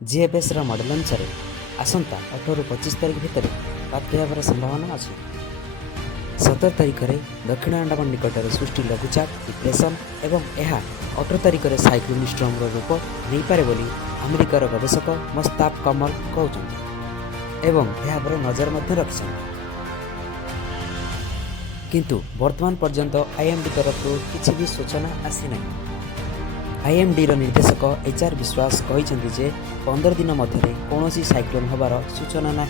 GFS model अनुसार आसंता 18 ରୁ 25 तारिख भितर बात्या हेबार संभावना अच्छी। 17 तारिख में दक्षिण अंडमान निकट में सृष्टि लघुचाप डिप्रेशन एवं यह 18 तारिख में साइक्लोन स्टॉर्म रूप नहीं पारे बोली अमेरिकार गवेषक मस्ताब कमल कहते एवं यह पर नजर रखिछन। किंतु वर्तमान पर्यंत आईएमडी तरफ किसी भी सूचना आसी नहीं। आईएमडी निर्देशक एचआर विश्वास कहते जे 15 दिन मध्य कौन साइक्लोन हबार सूचना ना।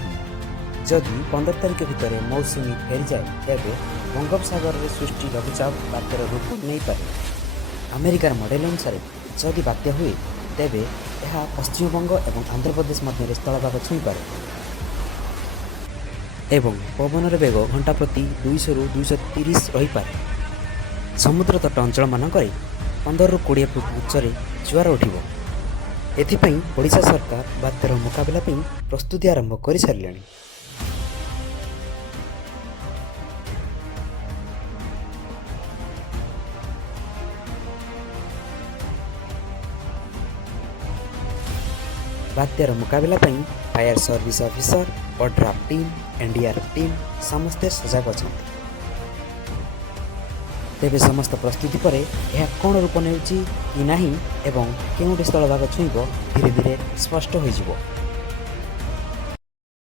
जदि 15 तारिख भितर मौसुमी फेरी जाए तेज बंगोपसागर में सृष्टि लघुचाप बात्यार रूप नहीं पारे। अमेरिकार मॉडल अनुसार जदि बात्या हुए तेज यह पश्चिमबंग और आंध्र प्रदेश मध्य स्थलभाग छुई पारे एवं पवनर बेग घंटा प्रति 200 ରୁ 230 रही पारे। समुद्र तट अंचल मानक 15 ରୁ 20 फुट उच्चरे जुआर उठिब। एथिपाई ओडिशा सरकार बात्यार मुकाबला प्रस्तुति आरंभ कर सारे। बात्यार मुकाबला fire service officer ODRAF team NDRF team समस्ते सजग अच्छा। तेबे समस्त प्रस्तुति पर यह कौन रूप नेउची कि नहीं एवं केउंटे स्थल भाग छुईब धीरे धीरे स्पष्ट हो।